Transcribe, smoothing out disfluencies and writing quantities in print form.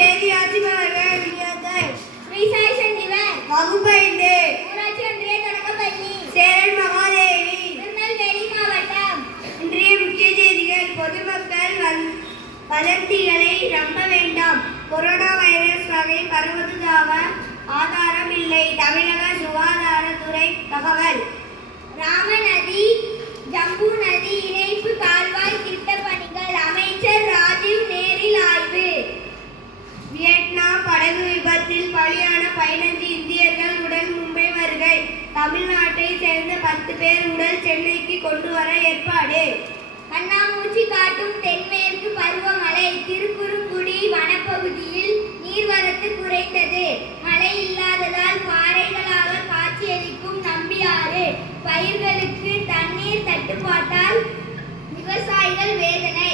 செய்தி வாசிப்பவர்கள் விநியோகர் ஸ்ரீசாய் சஞ்சீவன் வகுப்பு 5 ஊராட்சி ஒன்றிய தொடக்கப்பள்ளி சேரன் மகாதேவி திருநெல்வேலி மாவட்டம். இன்றைய முக்கிய செய்திகள். பொதுமக்கள் வதந்திகளை நம்ப வேண்டாம். கொரோனா வைரஸ் வகை பரவுவதாக ஆதாரம் இல்லை. தமிழக சுகாதாரத்துறை தகவல். ராமநதி ஜம்பு நதி இணைப்பு கால்வாய் திட்ட பணிகள் அமைச்சர் ராஜீவ் நேரில் ஆய்வு. வியட்நாம் படகு விபத்தில் பலியான 15 இந்தியர்கள் உடல் மும்பை வருகை. தமிழ்நாட்டை சேர்ந்த 10 பேர் உடல் சென்னைக்கு கொண்டு வர ஏற்பாடு. கண்ணாமூச்சி காட்டும் தென்மேற்கு பருவமழை. திருக்குறுங்குடி வனப்பகுதியில் நீர்வரத்து குறைந்தது. மழை இல்லாததால் பாறைகளாக காட்சியளிக்கும் நம்பியாறு. பயிர்களுக்கு தண்ணீர் தட்டுப்பாட்டால் விவசாயிகள் வேதனை.